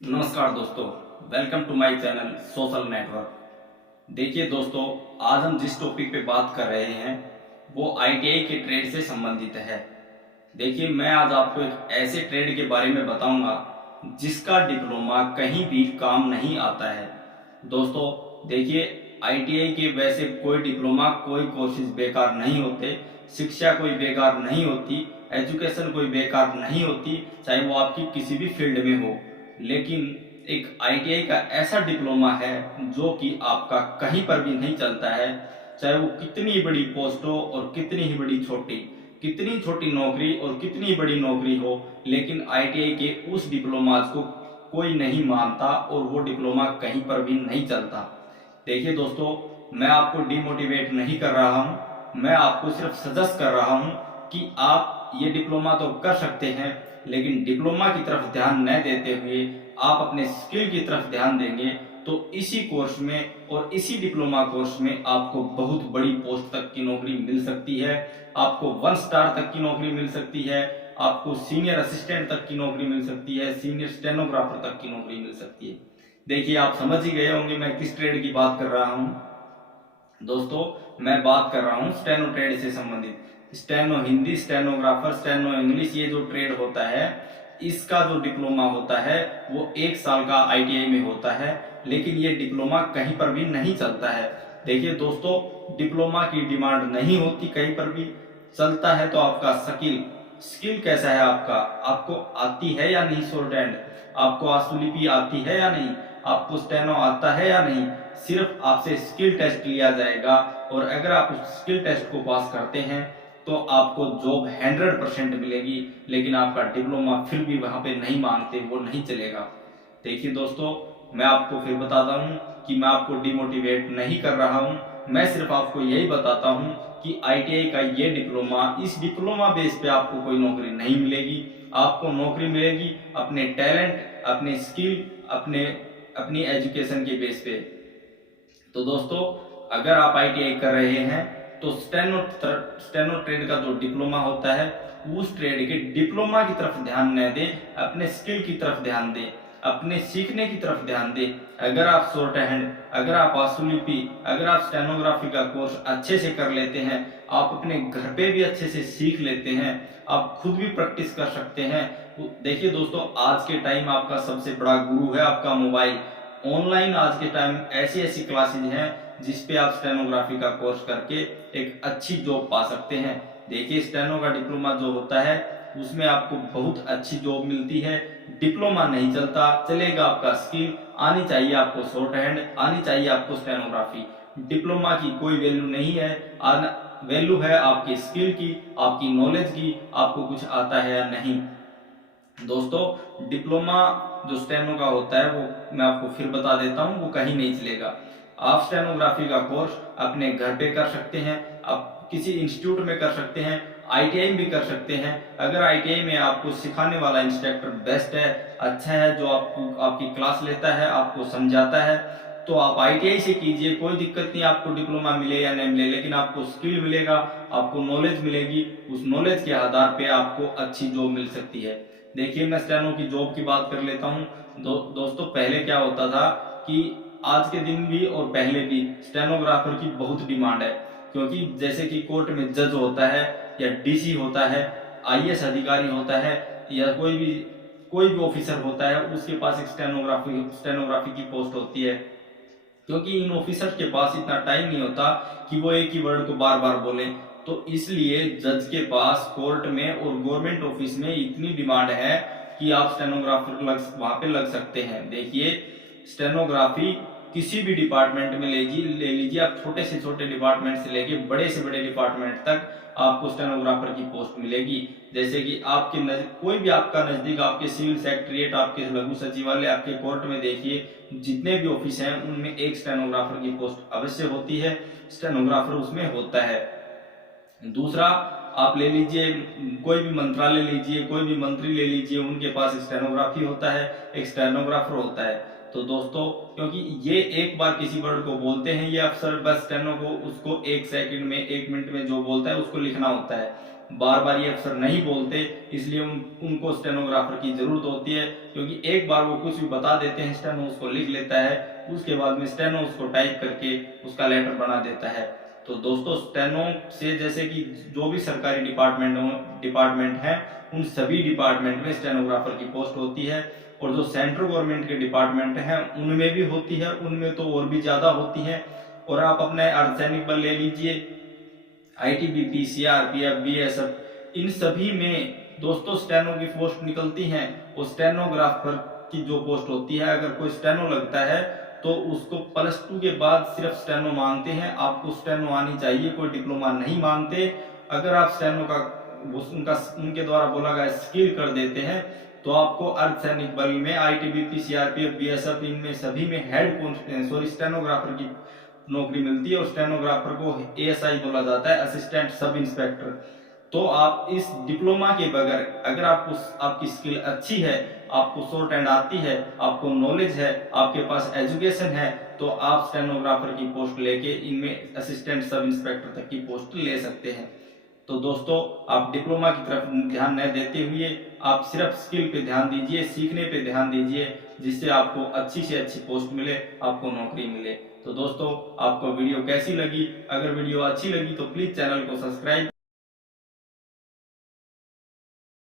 नमस्कार दोस्तों, welcome to my channel social network. देखिए दोस्तों, आज हम जिस टॉपिक पे बात कर रहे हैं वो आईटीआई के ट्रेड से संबंधित है। देखिए, मैं आज आपको एक ऐसे ट्रेड के बारे में बताऊंगा जिसका डिप्लोमा कहीं भी काम नहीं आता है। दोस्तों देखिए, आईटीआई के वैसे कोई डिप्लोमा, कोई कोर्सेज बेकार नहीं होते, शिक्षा कोई बेकार नहीं होती, एजुकेशन कोई बेकार नहीं होती, चाहे वो आपकी किसी भी फील्ड में हो। लेकिन एक आईटीआई का ऐसा डिप्लोमा है जो कि आपका कहीं पर भी नहीं चलता है, चाहे वो कितनी बड़ी पोस्ट हो और कितनी ही बड़ी छोटी, कितनी छोटी नौकरी और कितनी बड़ी नौकरी हो, लेकिन आईटीआई के उस डिप्लोमा को कोई नहीं मानता और वो डिप्लोमा कहीं पर भी नहीं चलता। देखिए दोस्तों, मैं आपको डिमोटिवेट नहीं कर रहा हूँ, मैं आपको सिर्फ सजेस्ट कर रहा हूँ कि आप ये डिप्लोमा तो कर सकते हैं, लेकिन डिप्लोमा की तरफ ध्यान न देते हुए आप अपने स्किल की तरफ ध्यान देंगे तो इसी कोर्स में और इसी डिप्लोमा कोर्स में आपको बहुत बड़ी पोस्ट तक की नौकरी मिल सकती है, आपको 1 स्टार तक की नौकरी मिल सकती है, आपको सीनियर असिस्टेंट तक की नौकरी मिल सकती है, सीनियर स्टेनोग्राफर तक की नौकरी मिल सकती है। देखिए, आप समझ ही गए होंगे मैं किस ट्रेड की बात कर रहा हूँ। दोस्तों, मैं बात कर रहा हूँ स्टेनो ट्रेड से संबंधित। Steno Hindi, stenographer, steno English, ये जो ट्रेड होता है इसका जो डिप्लोमा होता है वो 1 साल का आईटीआई में होता है, लेकिन ये डिप्लोमा कहीं पर भी नहीं चलता है। देखिए दोस्तों, डिप्लोमा की डिमांड नहीं होती कहीं पर भी, चलता है तो आपका स्किल। स्किल कैसा है आपका, आपको आती है या नहीं शॉर्ट हैंड, आपको आशुलिपि आती है या नहीं, आपको स्टेनो आता है या नहीं, सिर्फ आपसे स्किल टेस्ट लिया जाएगा और अगर आप उस स्किल टेस्ट को पास करते हैं तो आपको जॉब 100% मिलेगी, लेकिन आपका डिप्लोमा फिर भी वहां पे नहीं मांगते, वो नहीं चलेगा। देखिए दोस्तों, मैं आपको फिर बताता हूँ कि मैं आपको डिमोटिवेट नहीं कर रहा हूँ, मैं सिर्फ आपको यही बताता हूँ कि आईटीआई का ये डिप्लोमा, इस डिप्लोमा बेस पे आपको कोई नौकरी नहीं मिलेगी। आपको नौकरी मिलेगी अपने टैलेंट, अपने स्किल, अपने अपनी एजुकेशन के बेस पे। तो दोस्तों, अगर आप आईटीआई कर रहे हैं तो स्टेनो ट्रेड का जो डिप्लोमा होता है उस ट्रेड के डिप्लोमा की तरफ ध्यान न दें, अपने स्किल की तरफ ध्यान दें, अपने सीखने की तरफ ध्यान दें। अगर आप शॉर्ट हैंड, अगर आप आशुलिपि, अगर आप स्टेनोग्राफी का कोर्स अच्छे से कर लेते हैं, आप अपने घर पे भी अच्छे से सीख लेते हैं, आप खुद भी प्रैक्टिस कर सकते हैं। देखिए दोस्तों, आज के टाइम आपका सबसे बड़ा गुरु है आपका मोबाइल। ऑनलाइन आज के टाइम ऐसी ऐसी क्लासेज हैं जिसपे आप स्टेनोग्राफी का कोर्स करके एक अच्छी जॉब पा सकते हैं। देखिए, स्टेनो का डिप्लोमा जो होता है उसमें आपको बहुत अच्छी जॉब मिलती है, डिप्लोमा नहीं चलता, चलेगा आपका स्किल, आनी चाहिए आपको शॉर्ट हैंड, आनी चाहिए आपको स्टेनोग्राफी। डिप्लोमा की कोई वैल्यू नहीं है, वैल्यू है आपके स्किल की, आपकी नॉलेज की, आपको कुछ आता है या नहीं। दोस्तों, डिप्लोमा जो स्टेनो का होता है वो मैं आपको फिर बता देता हूँ, वो कहीं नहीं चलेगा। आप स्टेनोग्राफी का कोर्स अपने घर पे कर सकते हैं, आप किसी इंस्टीट्यूट में कर सकते हैं, आईटीआई भी कर सकते हैं। अगर आईटीआई में आपको सिखाने वाला इंस्ट्रक्टर बेस्ट है, अच्छा है, जो आपको आपकी क्लास लेता है, आपको समझाता है, तो आप आईटीआई से कीजिए, कोई दिक्कत नहीं। आपको डिप्लोमा मिले या नहीं मिले, लेकिन आपको स्किल मिलेगा, आपको नॉलेज मिलेगी, उस नॉलेज के आधार पे आपको अच्छी जॉब मिल सकती है। देखिए, मैं स्टेनो की जॉब की बात कर लेता हूँ। दोस्तों, पहले क्या होता था कि आज के दिन भी और पहले भी स्टेनोग्राफर की बहुत डिमांड है, क्योंकि जैसे कि कोर्ट में जज होता है या डीसी होता है, आईएएस अधिकारी होता है, या कोई भी ऑफिसर होता है, उसके पास एक स्टेनोग्राफी की पोस्ट होती है। क्योंकि इन ऑफिसर्स के पास इतना टाइम नहीं होता कि वो एक ही वर्ड को बार बार बोले, तो इसलिए जज के पास कोर्ट में और गवर्नमेंट ऑफिस में इतनी डिमांड है कि आप स्टेनोग्राफर वहां पे लग सकते हैं। देखिए, स्टेनोग्राफी किसी भी डिपार्टमेंट में ले लीजिए आप, छोटे से छोटे डिपार्टमेंट से लेके बड़े से बड़े डिपार्टमेंट तक आपको स्टेनोग्राफर की पोस्ट मिलेगी। जैसे कि आपके कोई भी आपका नजदीक, आपके सिविल सेक्रेटरीट, आपके लघु सचिवालय, आपके कोर्ट में देखिए जितने भी ऑफिस हैं उनमें एक स्टेनोग्राफर की पोस्ट अवश्य होती है, स्टेनोग्राफर उसमें होता है। दूसरा, आप ले लीजिए कोई भी मंत्रालय लीजिए, कोई भी मंत्री ले लीजिए, उनके पास एक स्टेनोग्राफी होता है, एक स्टेनोग्राफर होता है। तो दोस्तों, क्योंकि ये एक बार किसी वर्ड को बोलते हैं, ये अफसर बस स्टेनो को उसको 1 सेकंड में, 1 मिनट में जो बोलता है उसको लिखना होता है। बार बार ये अफसर नहीं बोलते, इसलिए उनको स्टेनोग्राफर की जरूरत होती है, क्योंकि एक बार वो कुछ भी बता देते हैं, स्टेनो उसको लिख लेता है, उसके बाद में स्टेनो उसको टाइप करके उसका लेटर बना देता है। तो दोस्तों स्टेनो से जैसे कि जो भी सरकारी डिपार्टमेंट है उन सभी डिपार्टमेंट में स्टेनोग्राफर की पोस्ट होती है, और जो सेंट्रल गवर्नमेंट के डिपार्टमेंट हैं उनमें भी होती है, उनमें तो और भी ज्यादा होती है। और आप अपने अर्धसैनिक बल ले लीजिए, आईटीबीपी, सीआरपीएफ, बीएसएफ, इन सभी में दोस्तों स्टेनो की पोस्ट निकलती हैं। और स्टेनोग्राफर की जो पोस्ट होती है, अगर कोई स्टेनो लगता है तो उसको +2 के बाद सिर्फ स्टेनो मांगते हैं, आपको स्टेनो आनी चाहिए, कोई डिप्लोमा नहीं मांगते। अगर आप स्टेनो का उनके द्वारा बोला गया स्किल कर देते हैं तो आपको अर्धसैनिक बल में आईटीबीपी, सीआरपीएफ, बीएसएफ, इनमें सभी में स्टेनोग्राफर की नौकरी मिलती है। और स्टेनोग्राफर को एएसआई बोला जाता है, असिस्टेंट सब इंस्पेक्टर। तो आप इस डिप्लोमा के बगैर, अगर आपकी स्किल अच्छी है, आपको शॉर्ट हैंड आती है, आपको नॉलेज है, आपके पास एजुकेशन है, तो आप स्टेनोग्राफर की पोस्ट लेके इनमें असिस्टेंट सब इंस्पेक्टर तक की पोस्ट ले सकते हैं। तो दोस्तों आप डिप्लोमा की तरफ ध्यान न देते हुए आप सिर्फ स्किल पे ध्यान दीजिए, सीखने पे ध्यान दीजिए, जिससे आपको अच्छी से अच्छी पोस्ट मिले, आपको नौकरी मिले। तो दोस्तों आपको वीडियो कैसी लगी? अगर वीडियो अच्छी लगी तो प्लीज चैनल को सब्सक्राइब